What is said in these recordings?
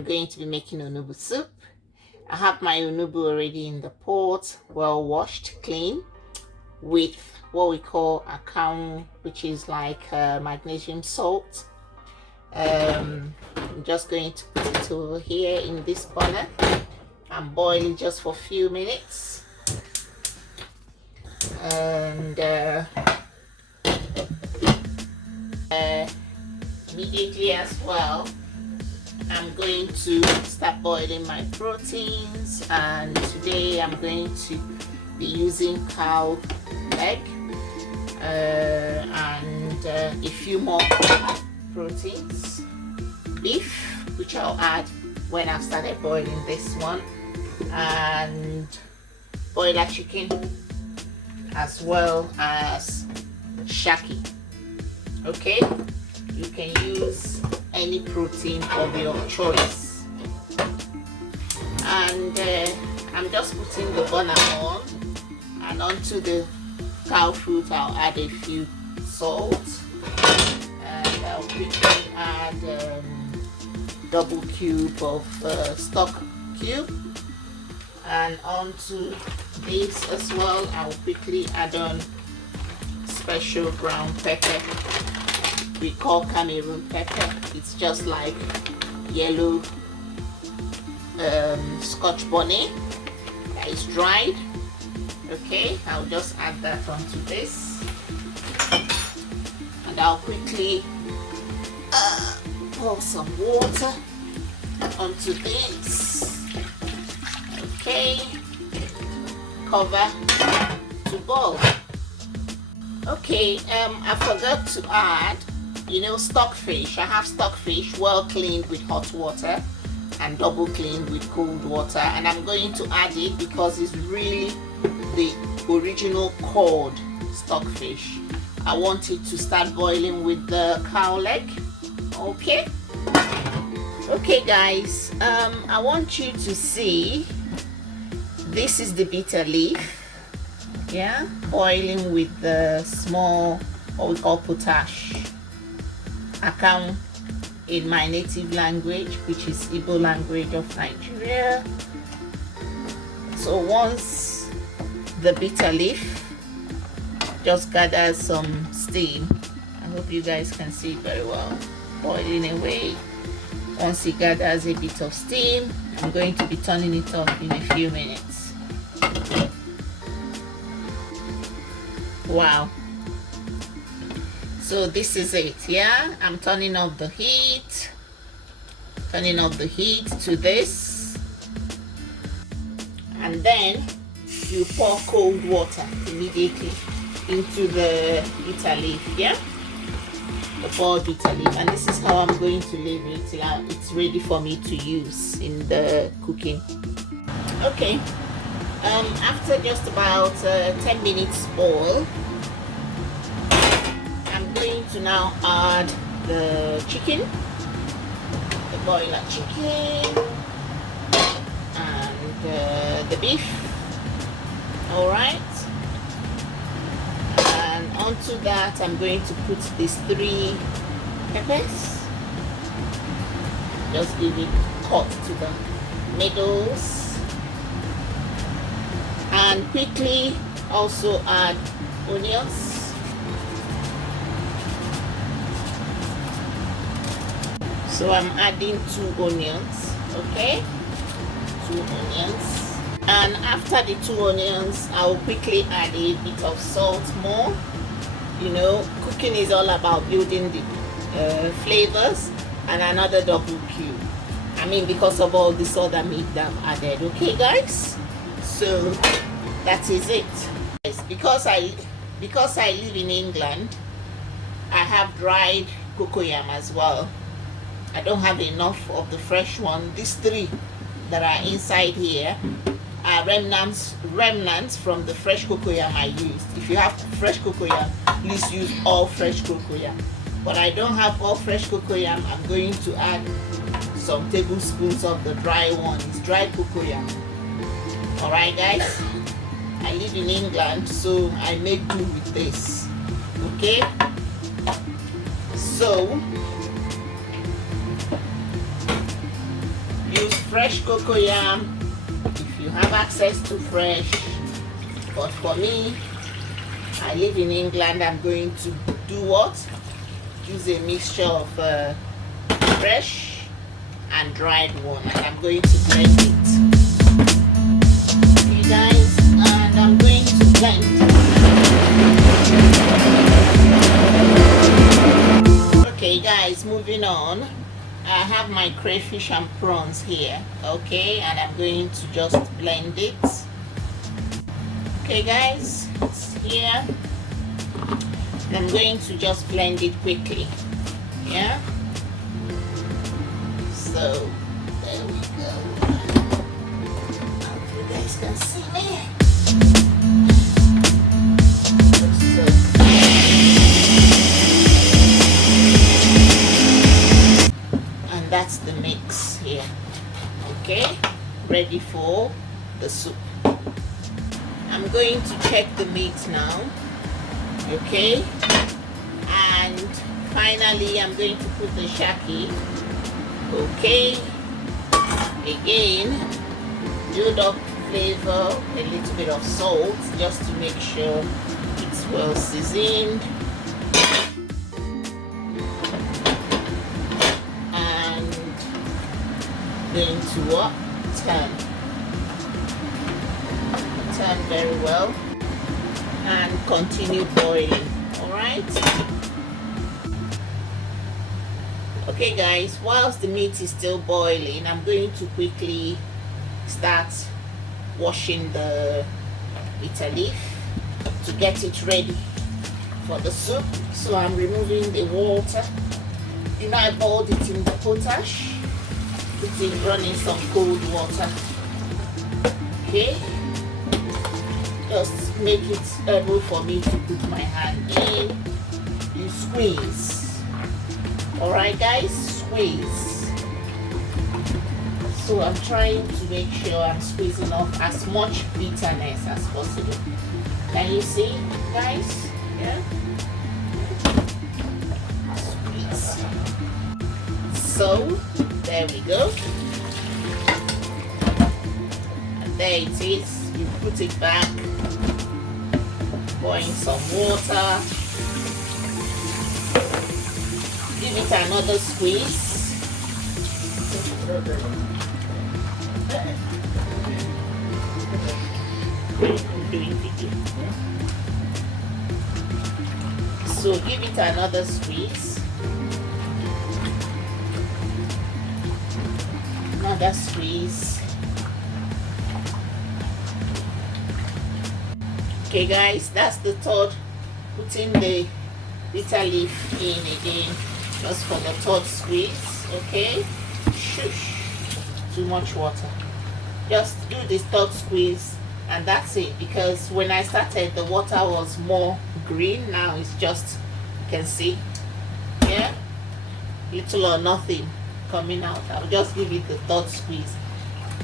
I'm going to be making Onugbu soup. I have my Onugbu already in the pot, well washed, clean, with what we call account, which is like magnesium salt. I'm just going to put it over here in this corner and boil it just for a few minutes. And immediately as well, I'm going to start boiling my proteins, and today I'm going to be using cow leg and a few more proteins, beef, which I'll add when I've started boiling this one, and boiler chicken, as well as shaki. Okay, you can use any protein of your choice. And I'm just putting the burner on, and onto the cow food I'll add a few salt, and I'll quickly add double cube of stock cube, and onto this as well I'll quickly add on special brown pepper. We call Cameroon pepper. It's just like yellow Scotch bonnet that is dried. Okay, I'll just add that onto this, and I'll quickly pour some water onto this. Okay, cover to boil. Okay, I forgot to add, stockfish. I have stockfish well cleaned with hot water and double cleaned with cold water, and I'm going to add it because it's really the original cod stockfish. I want it to start boiling with the cow leg. Okay guys, I want you to see, this is the bitter leaf, yeah, boiling with the small, what we call potash, account in my native language, which is Igbo language of Nigeria. So once the bitter leaf just gathers some steam, I hope you guys can see it very well, boiling away. Once it gathers a bit of steam, I'm going to be turning it off in a few minutes. Wow, so this is it, yeah. I'm turning off the heat to this, and then you pour cold water immediately into the bitter leaf, yeah, the boiled bitter leaf. And this is how I'm going to leave it till it's ready for me to use in the cooking. Okay, after just about 10 minutes boil, I'm going to now add the chicken, the boiler chicken, and the beef. All right, and onto that I'm going to put these 3 peppers. Just give it cut to the middles, and quickly also add onions. So I'm adding 2 onions, okay, 2 onions. And after the 2 onions, I will quickly add a bit of salt more. Cooking is all about building the flavors, and another double cube. Because of all this other meat that I've added. Okay guys, so that is it. Because I live in England, I have dried cocoyam as well. I don't have enough of the fresh one. These 3 that are inside here are remnants from the fresh cocoyam I used. If you have fresh cocoyam, please use all fresh cocoyam. But I don't have all fresh cocoyam. I'm going to add some tablespoons of the dry one. It's dry cocoyam. Alright guys, I live in England, so I make do with this. Okay, so fresh cocoyam if you have access to fresh, but for me, I live in England. I'm going to do what? Use a mixture of fresh and dried one, and I'm going to blend it. Okay guys, and I'm going to blend. Okay guys, moving on. I have my crayfish and prawns here, okay, and I'm going to just blend it. Okay guys, it's here. I'm going to just blend it quickly. Yeah, so there we go. Hope you guys can see me. And that's the mix here. Okay, ready for the soup. I'm going to check the meat now. Okay, and finally I'm going to put the shaki. Okay, again, build up flavor, a little bit of salt just to make sure it's well seasoned, and going to what? Turn very well and continue boiling. All right. Okay guys, whilst the meat is still boiling, I'm going to quickly start washing the bitter leaf to get it ready for the soup. So I'm removing the water. You know, I boiled it in the potash, running some cold water. Okay, just make it able for me to put my hand in. You squeeze. All right guys, squeeze. So I'm trying to make sure I'm squeezing off as much bitterness as possible. Can you see guys? Yeah, squeeze. So there we go, and there it is. You put it back, pour in some water, give it another squeeze. So give it another squeeze. Another squeeze. Okay guys, that's the third. Putting the bitter leaf in again, just for the third squeeze. Okay, shush, too much water. Just do this third squeeze and that's it, because when I started the water was more green. Now it's just, you can see, yeah, little or nothing coming out. I'll just give it the third squeeze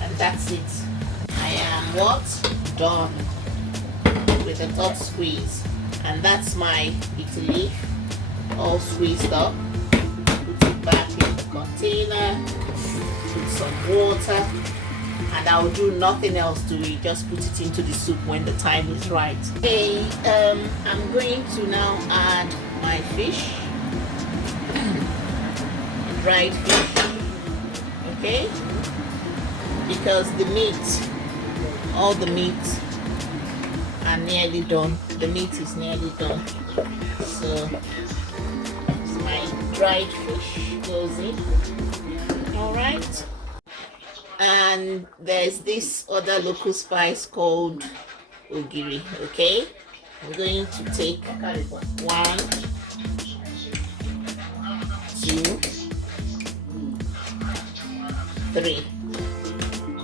and that's it. I am what? Done with the third squeeze, and that's my bitter leaf all squeezed up. Put it back in the container, put some water, and I'll do nothing else to it, just put it into the soup when the time is right. Okay, I'm going to now add my fish, dried fish, okay, because the meat, all the meat are nearly done. The meat is nearly done. So my dried fish goes in. All right. And there's this other local spice called ogiri. Okay. I'm going to take 1, 2, 3.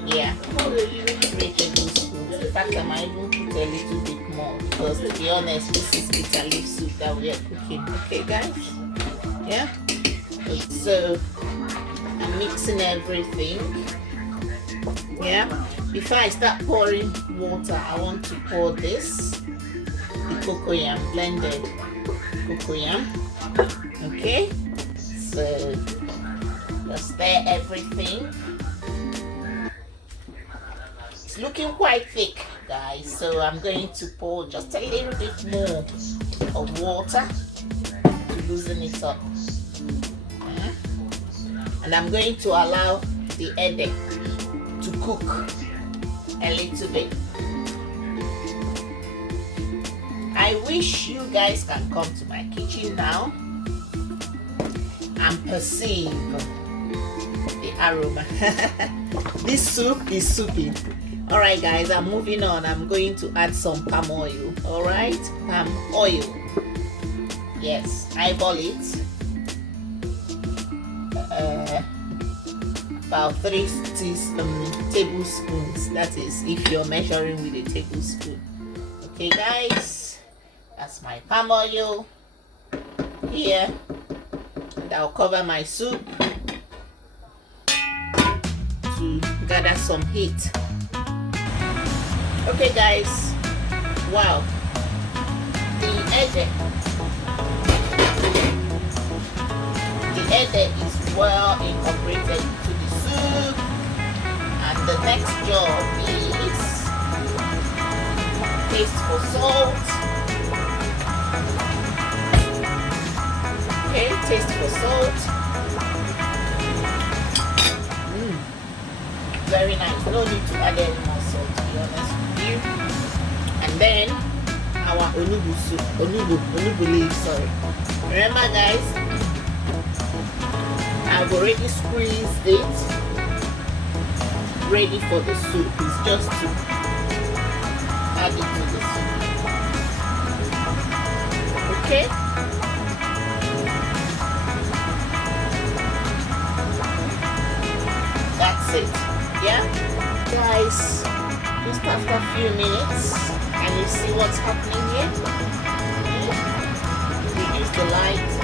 Yeah. 3 tablespoons. In fact, I might even put a little bit more, because to be honest, this is bitter leaf soup that we are cooking. Okay guys, yeah, so I'm mixing everything. Yeah, before I start pouring water, I want to pour this, the cocoyam, blended cocoyam. Okay, so just stir everything It's looking quite thick, guys, so I'm going to pour just a little bit more of water to loosen it up. And I'm going to allow the ede to cook a little bit. I wish you guys can come to my kitchen now and perceive the aroma. This soup is soupy. All right, guys, I'm moving on. I'm going to add some palm oil. All right, palm oil. Yes, eyeball it. About 3 tablespoons. That is, if you're measuring with a tablespoon. Okay, guys, that's my palm oil here, and I'll cover my soup to gather some heat. Okay, guys, wow, the ede is well incorporated into the soup, and the next job is taste for salt. Okay, taste for salt. Very nice. No need to add any more salt, to be honest with you. And then our onugbu soup, onugbu leaf, sorry. Remember, guys, I've already squeezed it, ready for the soup. It's just to add it to the soup. Okay? That's it. Yeah? Guys, just after a few minutes, and you see what's happening here? Reduce the light.